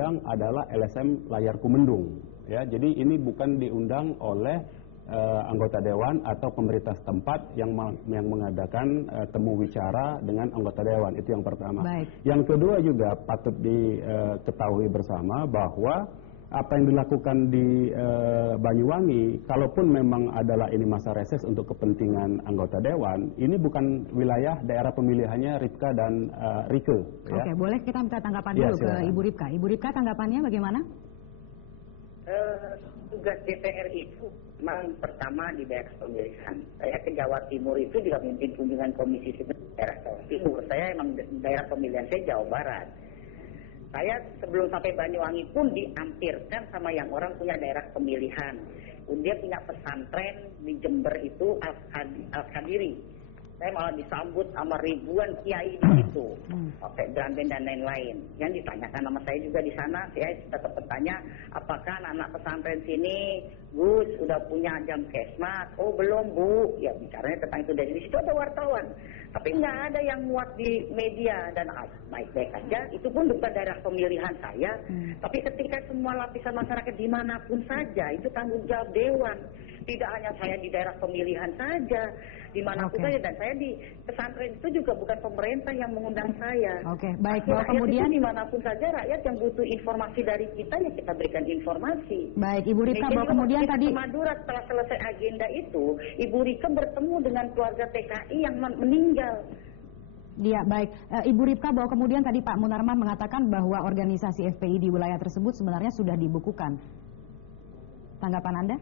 yang adalah LSM Layar Kumendung, ya. Jadi ini bukan diundang oleh anggota dewan atau pemerintah setempat yang mengadakan temu wicara dengan anggota dewan. Itu yang pertama. Baik. Yang kedua juga patut diketahui bersama bahwa apa yang dilakukan di Banyuwangi, kalaupun memang adalah ini masa reses untuk kepentingan anggota dewan, ini bukan wilayah daerah pemilihannya Ripka dan Rike. Oke, Ya. boleh kita minta tanggapan dulu ke Ibu Ripka. Ibu Ripka, tanggapannya bagaimana? Tugas DPR itu memang pertama di daerah pemilihan. Saya ke Jawa Timur itu juga memimpin kunjungan komisi daerah Jawa Timur. Saya emang daerah pemilihan saya Jawa Barat. Saya sebelum sampai Banyuwangi pun diampirkan sama yang orang punya daerah pemilihan. Dia punya pesantren di Jember itu Al-Qadiri. Saya malah disambut sama ribuan kiai di situ, pakai branden dan lain-lain. Yang ditanyakan sama saya juga di sana, saya tetap bertanya, apakah anak-anak pesantren sini, Gus, sudah punya jam kesmas? Oh belum, Bu. Ya bicaranya tentang itu. Dari situ ada wartawan. Tapi nggak ada yang muat di media dan baik-baik aja. Itu pun bukan daerah pemilihan saya. Tapi ketika semua lapisan masyarakat dimanapun saja, itu tanggung jawab dewan. Tidak hanya saya di daerah pemilihan saja, dimanapun saja. Dan saya di pesantren itu juga bukan pemerintah yang mengundang saya. Oke, baik. Bahwa kemudian dimanapun saja rakyat yang butuh informasi dari kita, ya kita berikan informasi. Baik, Ibu Rika, bahwa kemudian tadi ke Madura setelah selesai agenda itu, Ibu Rika bertemu dengan keluarga TKI yang meninggal. Ya, baik. Ibu Ripka, bahwa kemudian tadi Pak Munarman mengatakan bahwa organisasi FPI di wilayah tersebut sebenarnya sudah dibukukan. Tanggapan Anda?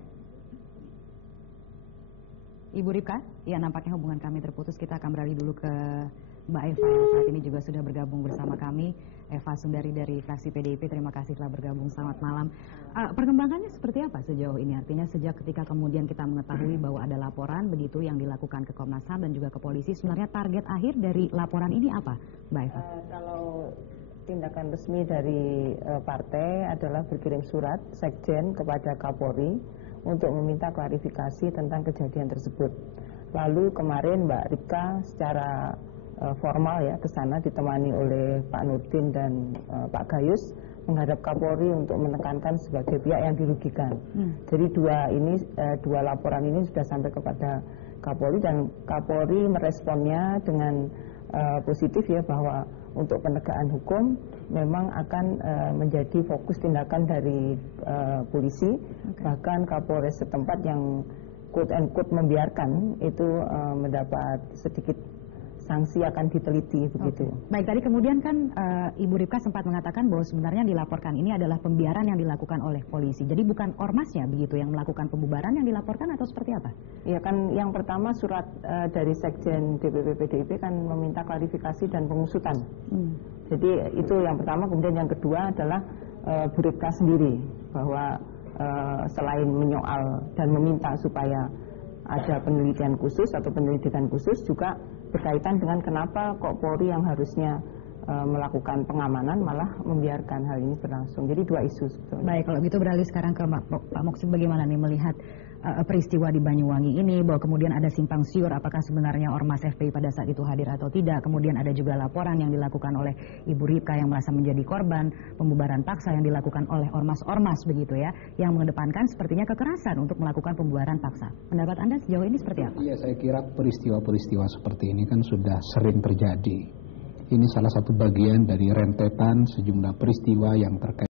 Ibu Ripka? Ya, nampaknya hubungan kami terputus. Kita akan beralih dulu ke Mbak Eva yang saat ini juga sudah bergabung bersama kami. Eva Sundari dari fraksi PDIP, terima kasih telah bergabung. Selamat malam. Perkembangannya seperti apa sejauh ini? Artinya sejak ketika kemudian kita mengetahui bahwa ada laporan begitu yang dilakukan ke Komnas HAM dan juga ke polisi, sebenarnya target akhir dari laporan ini apa, Mbak Eva? Kalau tindakan resmi dari partai adalah berkirim surat sekjen kepada Kapolri untuk meminta klarifikasi tentang kejadian tersebut. Lalu kemarin Mbak Rika secara formal ya ke sana ditemani oleh Pak Nurdin dan Pak Gayus menghadap Kapolri untuk menekankan sebagai pihak yang dirugikan. Jadi dua laporan ini sudah sampai kepada Kapolri dan Kapolri meresponnya dengan positif ya, bahwa untuk penegakan hukum memang akan menjadi fokus tindakan dari polisi. Bahkan Kapolres setempat yang quote and quote membiarkan itu mendapat sedikit sanksi akan diteliti begitu. Baik, tadi kemudian kan Ibu Ripka sempat mengatakan bahwa sebenarnya dilaporkan ini adalah pembiaran yang dilakukan oleh polisi. Jadi bukan ormasnya begitu yang melakukan pembubaran yang dilaporkan atau seperti apa? Ya kan, yang pertama surat dari Sekjen DPP PDIP kan meminta klarifikasi dan pengusutan. Jadi itu yang pertama. Kemudian yang kedua adalah Bu Ripka sendiri bahwa selain menyoal dan meminta supaya ada penelitian khusus atau penyelidikan khusus, juga berkaitan dengan kenapa kok Polri yang harusnya melakukan pengamanan malah membiarkan hal ini berlangsung. Jadi dua isu sebetulnya. Baik, kalau gitu beralih sekarang ke Pak Moksin, bagaimana nih melihat peristiwa di Banyuwangi ini, bahwa kemudian ada simpang siur apakah sebenarnya ormas FPI pada saat itu hadir atau tidak. Kemudian ada juga laporan yang dilakukan oleh Ibu Ripka yang merasa menjadi korban pembubaran paksa yang dilakukan oleh ormas-ormas begitu ya, yang mengedepankan sepertinya kekerasan untuk melakukan pembubaran paksa. Pendapat Anda sejauh ini seperti apa? Iya, saya kira peristiwa-peristiwa seperti ini kan sudah sering terjadi. Ini salah satu bagian dari rentetan sejumlah peristiwa yang terkait